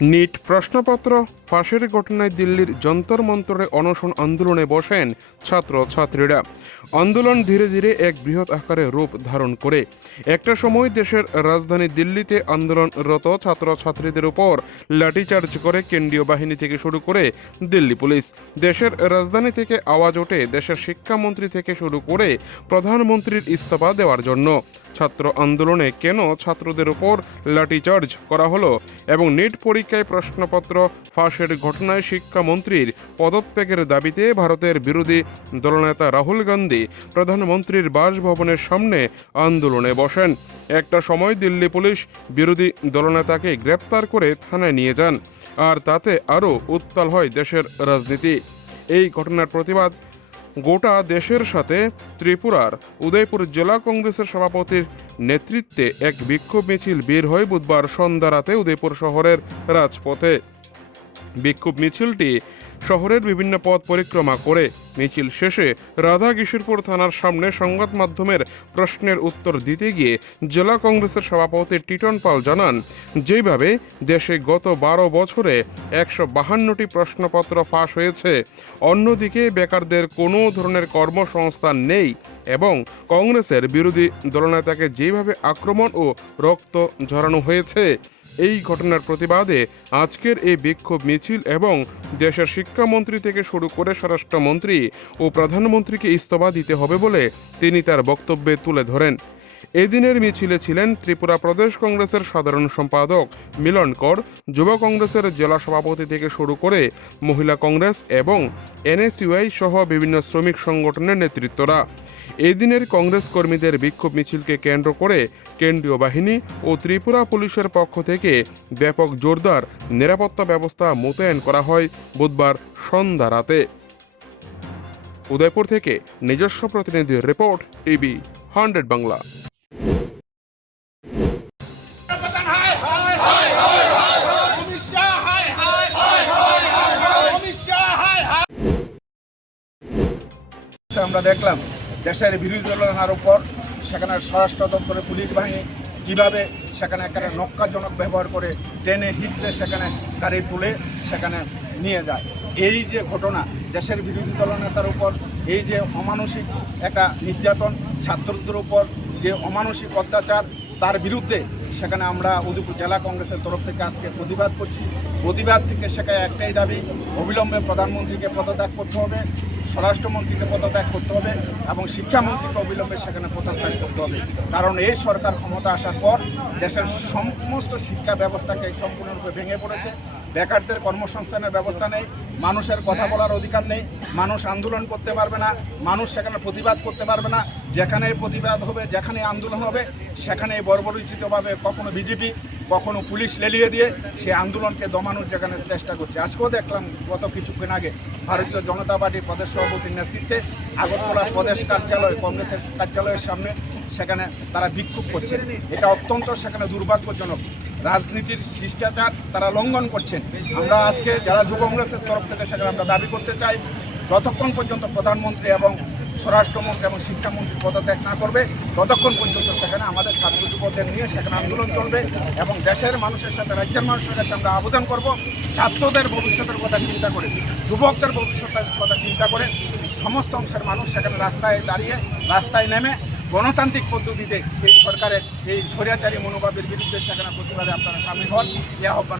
NEET প্রশ্নপত্র ফাঁসের ঘটনায় দিল্লির যন্তর মন্তরে অনশন আন্দোলনে বসেন ছাত্রছাত্রীরা। আন্দোলন ধীরে ধীরে এক বৃহৎ আকারে রূপ ধারণ করে। একটা সময় দেশের রাজধানী দিল্লিতে আন্দোলনরত ছাত্রছাত্রীদের উপর লাঠিচার্জ করে কেন্দ্রীয় বাহিনী থেকে শুরু করে দিল্লি পুলিশ। দেশের রাজধানী থেকে আওয়াজ ওঠে দেশের শিক্ষামন্ত্রী থেকে শুরু করে প্রধানমন্ত্রীর ইস্তফা দেওয়ার জন্য। ছাত্র আন্দোলনে কেন ছাত্রদের উপর লাঠিচার্জ করা হলো এবং নিট পরীক্ষায় প্রশ্নপত্র ফাঁসের ঘটনায় শিক্ষামন্ত্রীর পদত্যাগের দাবিতে ভারতের বিরোধী দলনেতা রাহুল গান্ধী প্রধানমন্ত্রীর বাসভবনের সামনে আন্দোলনে বসেন। একটা সময় দিল্লি পুলিশ বিরোধী দলনেতাকে গ্রেপ্তার করে থানায় নিয়ে যান, আর তাতে আরও উত্তাল হয় দেশের রাজনীতি। এই ঘটনার প্রতিবাদ গোটা দেশের সাথে ত্রিপুরার উদয়পুর জেলা কংগ্রেসের সভাপতির নেতৃত্বে এক বিক্ষোভ মিছিল বের হয় বুধবার সন্ধ্যা রাতে উদয়পুর শহরের রাজপথে। বিক্ষোভ মিছিলটি শহরের বিভিন্ন পথ পরিক্রমা করে মিছিল শেষে রাধা কিশোরপুর থানার সামনে সংবাদ মাধ্যমের প্রশ্নের উত্তর দিতে গিয়ে জেলা কংগ্রেসের সভাপতি টিটন পাল জানান, যেভাবে দেশে গত 12 বছরে 152টি প্রশ্নপত্র ফাঁস হয়েছে, অন্যদিকে বেকারদের কোনো ধরনের কর্মসংস্থান নেই এবং কংগ্রেসের বিরোধী দলনেতাকে যেভাবে আক্রমণ ও রক্ত ঝরানো হয়েছে, এই ঘটনার প্রতিবাদে আজকের এই বিক্ষোভ মিছিল এবং দেশের শিক্ষামন্ত্রী থেকে শুরু করে স্বরাষ্ট্রমন্ত্রী ও প্রধানমন্ত্রীকে ইস্তফা দিতে হবে বলে তিনি তার বক্তব্যে তুলে ধরেন। এদিনের মিছিলে ছিলেন ত্রিপুরা প্রদেশ কংগ্রেসের সাধারণ সম্পাদক মিলন কর, যুব কংগ্রেসের জেলা সভাপতি থেকে শুরু করে মহিলা কংগ্রেস এবং এনএসইউআই সহ বিভিন্ন শ্রমিক সংগঠনের নেতৃত্বরা। এই দিনের কংগ্রেস কর্মীদের বিক্ষোভ মিছিলকে কেন্দ্র করে কেন্দ্রীয় বাহিনী ও ত্রিপুরা পুলিশের পক্ষ থেকে ব্যাপক জোরদার নিরাপত্তা ব্যবস্থা মোতায়েন করা হয় বুধবার সন্ধ্যা রাতে। উদয়পুর থেকে নিজস্ব প্রতিনিধির রিপোর্ট, টিভি 100 বাংলা। আমরা দেখলাম দেশের বিরোধী দলের উপর সেখানে স্বরাষ্ট্র দপ্তরের পুলিশ বাহিনী কীভাবে সেখানে একেবারে নক্কাজনক ব্যবহার করে টেনে হিচড়ে সেখানে গাড়ি তুলে সেখানে নিয়ে যায়। এই যে ঘটনা, দেশের বিরোধী দলনেতার উপর এই যে অমানসিক একটা নির্যাতন, ছাত্রদের উপর যে অমানসিক অত্যাচার, তার বিরুদ্ধে সেখানে আমরা উদয়পুর জেলা কংগ্রেসের তরফ থেকে আজকে প্রতিবাদ করছি। প্রতিবাদ থেকে সেখানে একটাই দাবি, অবিলম্বে প্রধানমন্ত্রীকে পদত্যাগ করতে হবে, স্বরাষ্ট্রমন্ত্রীকে পদত্যাগ করতে হবে এবং শিক্ষামন্ত্রীকে অবিলম্বে সেখানে পদত্যাগ করতে হবে। কারণ এই সরকার ক্ষমতা আসার পর দেশের সমস্ত শিক্ষা ব্যবস্থাকে সম্পূর্ণরূপে ভেঙে পড়েছে। বেকারদের কর্মসংস্থানের ব্যবস্থা নেই, মানুষের কথা বলার অধিকার নেই, মানুষ আন্দোলন করতে পারবে না, মানুষ সেখানে প্রতিবাদ করতে পারবে না। যেখানে প্রতিবাদ হবে, যেখানে আন্দোলন হবে, সেখানে বর্বরোচিতভাবে কখনো বিজেপি, কখনো পুলিশ লেলিয়ে দিয়ে সে আন্দোলনকে দমানোর যেখানে চেষ্টা করছে। আজকেও দেখলাম গত কিছুক্ষণ আগে ভারতীয় জনতা পার্টির প্রদেশ সভাপতির নেতৃত্বে আগরতলা প্রদেশ কার্যালয়, কংগ্রেসের কার্যালয়ের সামনে সেখানে তারা বিক্ষোভ করছে। এটা অত্যন্ত সেখানে দুর্ভাগ্যজনক। রাজনীতির শিষ্টাচার তারা লঙ্ঘন করছেন। আমরা আজকে যারা যুব কংগ্রেসের তরফ থেকে সেখানে আমরা দাবি করতে চাই, যতক্ষণ পর্যন্ত প্রধানমন্ত্রী এবং স্বরাষ্ট্রমন্ত্রী এবং শিক্ষামন্ত্রী পদত্যাগ না করবে, ততক্ষণ পর্যন্ত সেখানে আমাদের ছাত্র যুবকদের নিয়ে সেখানে আন্দোলন চলবে এবং দেশের মানুষের সাথে, রাজ্যের মানুষের কাছে আমরা আবেদন করব, ছাত্রদের ভবিষ্যতের কথা চিন্তা করে, যুবকদের ভবিষ্যতের কথা চিন্তা করে সমস্ত অংশের মানুষ সেখানে রাস্তায় দাঁড়িয়ে, রাস্তায় নেমে গণতান্ত্রিক পদ্ধতিতে এই সরকারের এই স্বৈরাচারী মনোভাবের বিরুদ্ধে সেখানে প্রতিবাদে আপনারা সামিল হন। এই আহ্বান